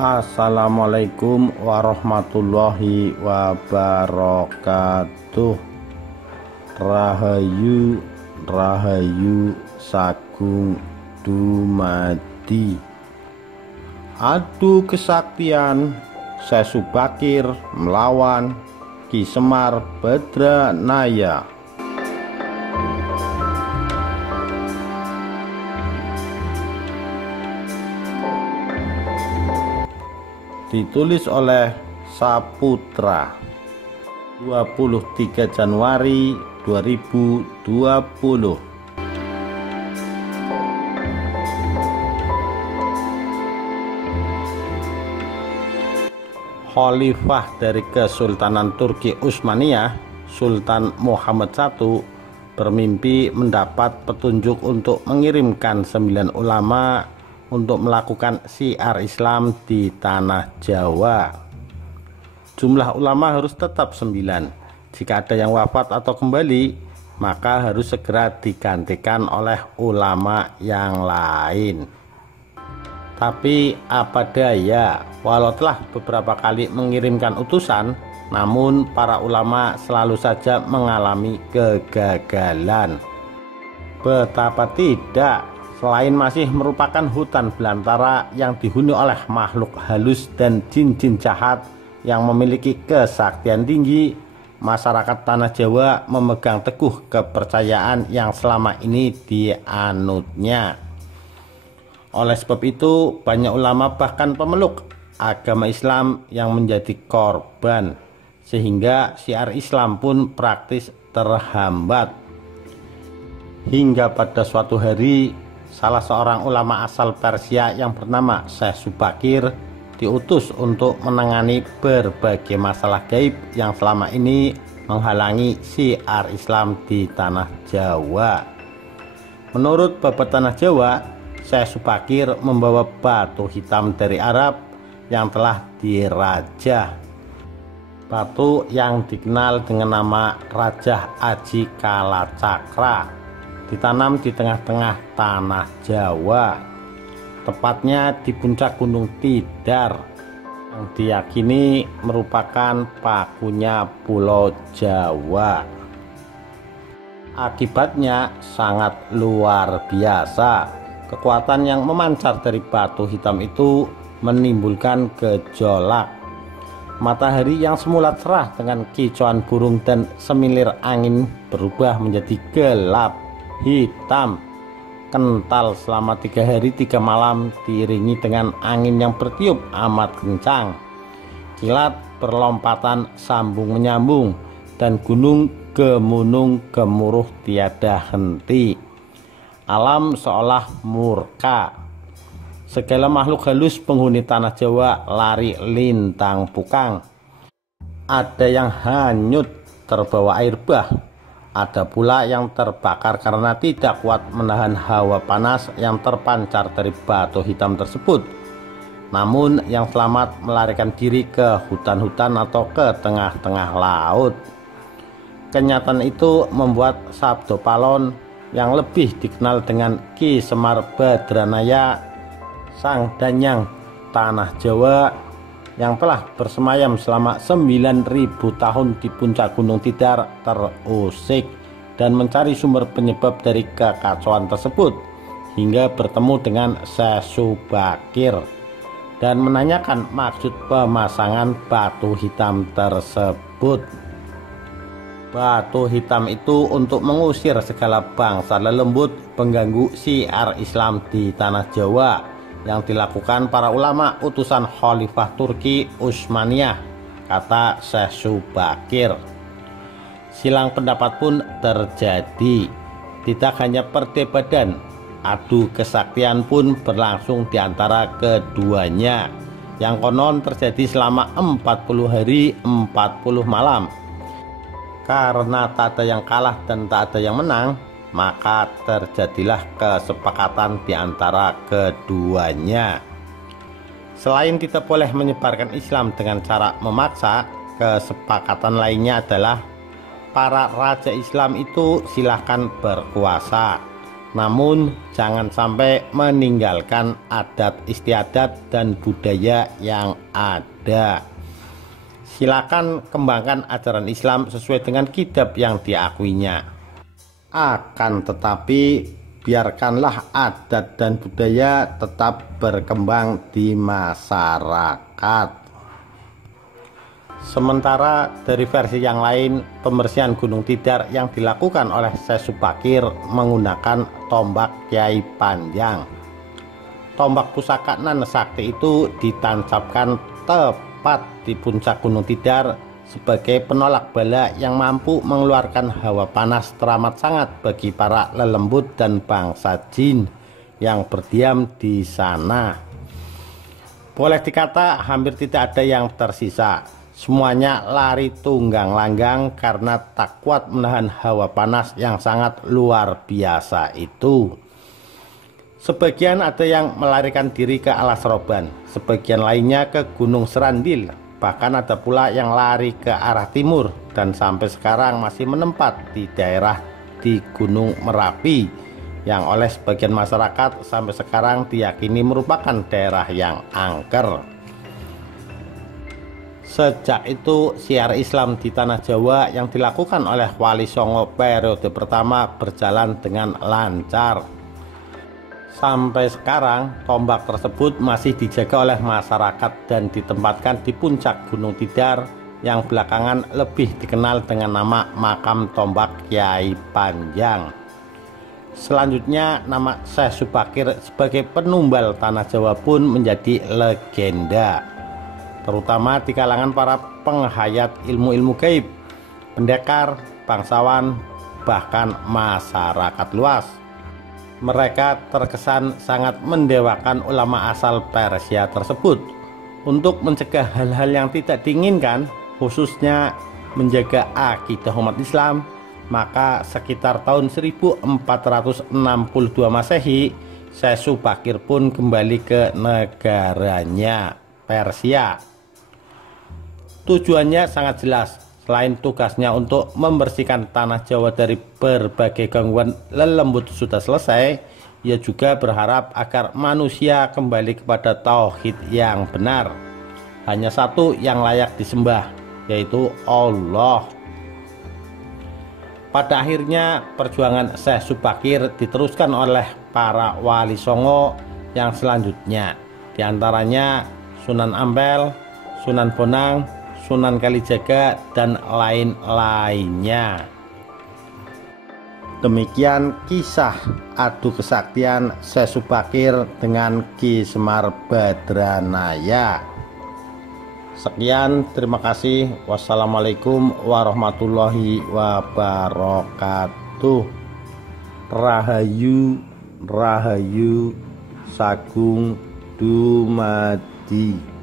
Assalamualaikum warahmatullahi wabarakatuh. Rahayu Rahayu Sagung Dumadi. Adu kesaktian Sesu Bakir melawan Ki Semar Badranaya. Ditulis oleh Saputra, 23 Januari 2020. Khalifah dari Kesultanan Turki Utsmaniyah, Sultan Muhammad I, bermimpi mendapat petunjuk untuk mengirimkan 9 ulama untuk melakukan syiar Islam di tanah Jawa. Jumlah ulama harus tetap 9. Jika ada yang wafat atau kembali, maka harus segera digantikan oleh ulama yang lain. Tapi apa daya, walau telah beberapa kali mengirimkan utusan, namun para ulama selalu saja mengalami kegagalan. Betapa tidak, selain masih merupakan hutan belantara yang dihuni oleh makhluk halus dan jin-jin jahat yang memiliki kesaktian tinggi, masyarakat tanah Jawa memegang teguh kepercayaan yang selama ini dianutnya. Oleh sebab itu, banyak ulama bahkan pemeluk agama Islam yang menjadi korban, sehingga syiar Islam pun praktis terhambat. Hingga pada suatu hari, salah seorang ulama asal Persia yang bernama Syekh Subakir diutus untuk menangani berbagai masalah gaib yang selama ini menghalangi syiar Islam di tanah Jawa. Menurut babat tanah Jawa, Syekh Subakir membawa batu hitam dari Arab yang telah dirajah. Batu yang dikenal dengan nama Rajah Aji Kalacakra ditanam di tengah-tengah tanah Jawa, tepatnya di puncak Gunung Tidar yang diyakini merupakan pakunya Pulau Jawa. Akibatnya sangat luar biasa. Kekuatan yang memancar dari batu hitam itu menimbulkan gejolak. Matahari yang semula cerah dengan kicauan burung dan semilir angin berubah menjadi gelap hitam kental selama 3 hari 3 malam, diiringi dengan angin yang bertiup amat kencang. Kilat berlompatan sambung menyambung, dan gunung gemunung gemuruh tiada henti. Alam seolah murka. Segala makhluk halus penghuni tanah Jawa lari lintang pukang. Ada yang hanyut terbawa air bah, ada pula yang terbakar karena tidak kuat menahan hawa panas yang terpancar dari batu hitam tersebut. Namun yang selamat melarikan diri ke hutan-hutan atau ke tengah-tengah laut. Kenyataan itu membuat Sabdo Palon yang lebih dikenal dengan Ki Semar Badranaya, sang danyang tanah Jawa yang telah bersemayam selama 9.000 tahun di puncak Gunung Tidar, terusik dan mencari sumber penyebab dari kekacauan tersebut, hingga bertemu dengan Syekh Subakir dan menanyakan maksud pemasangan batu hitam tersebut. Batu hitam itu untuk mengusir segala bangsa lelembut pengganggu syiar Islam di tanah Jawa yang dilakukan para ulama utusan Khalifah Turki Utsmaniyah, kata Syekh Subakir. Silang pendapat pun terjadi. Tidak hanya perdebatan, adu kesaktian pun berlangsung di antara keduanya, yang konon terjadi selama 40 hari 40 malam. Karena tak ada yang kalah dan tak ada yang menang, maka terjadilah kesepakatan di antara keduanya. Selain tidak boleh menyebarkan Islam dengan cara memaksa, kesepakatan lainnya adalah para raja Islam itu silahkan berkuasa, Namun jangan sampai meninggalkan adat istiadat dan budaya yang ada. Silakan kembangkan ajaran Islam sesuai dengan kitab yang diakuinya. Akan tetapi biarkanlah adat dan budaya tetap berkembang di masyarakat. Sementara dari versi yang lain, pembersihan Gunung Tidar yang dilakukan oleh Syekh Subakir menggunakan tombak Kyai Panjang. Tombak pusaka Nan Sakti itu ditancapkan tepat di puncak Gunung Tidar sebagai penolak bala yang mampu mengeluarkan hawa panas teramat sangat bagi para lelembut dan bangsa jin yang berdiam di sana. Boleh dikata hampir tidak ada yang tersisa. Semuanya lari tunggang langgang karena tak kuat menahan hawa panas yang sangat luar biasa itu. Sebagian ada yang melarikan diri ke Alas Roban, sebagian lainnya ke Gunung Serandil, bahkan ada pula yang lari ke arah timur dan sampai sekarang masih menempat di daerah di Gunung Merapi yang oleh sebagian masyarakat sampai sekarang diyakini merupakan daerah yang angker. Sejak itu siar Islam di tanah Jawa yang dilakukan oleh Wali Songo periode pertama berjalan dengan lancar. Sampai sekarang tombak tersebut masih dijaga oleh masyarakat dan ditempatkan di puncak Gunung Tidar yang belakangan lebih dikenal dengan nama Makam Tombak Kyai Panjang. Selanjutnya nama Syekh Subakir sebagai penumbal tanah Jawa pun menjadi legenda, terutama di kalangan para penghayat ilmu-ilmu gaib, pendekar, bangsawan, bahkan masyarakat luas. Mereka terkesan sangat mendewakan ulama asal Persia tersebut untuk mencegah hal-hal yang tidak diinginkan, khususnya menjaga akidah umat Islam. Maka sekitar tahun 1462 Masehi, Syekh Subakir pun kembali ke negaranya, Persia. Tujuannya sangat jelas. Selain tugasnya untuk membersihkan tanah Jawa dari berbagai gangguan lelembut sudah selesai, ia juga berharap agar manusia kembali kepada tauhid yang benar. Hanya satu yang layak disembah, yaitu Allah. Pada akhirnya perjuangan Syekh Subakir diteruskan oleh para wali songo yang selanjutnya, diantaranya Sunan Ampel, Sunan Bonang, Sunan Kalijaga, dan lain-lainnya. Demikian kisah adu kesaktian Syekh Subakir dengan Ki Semar Badranaya. Sekian, terima kasih. Wassalamualaikum warahmatullahi wabarakatuh. Rahayu, Rahayu, Sagung Dumadi.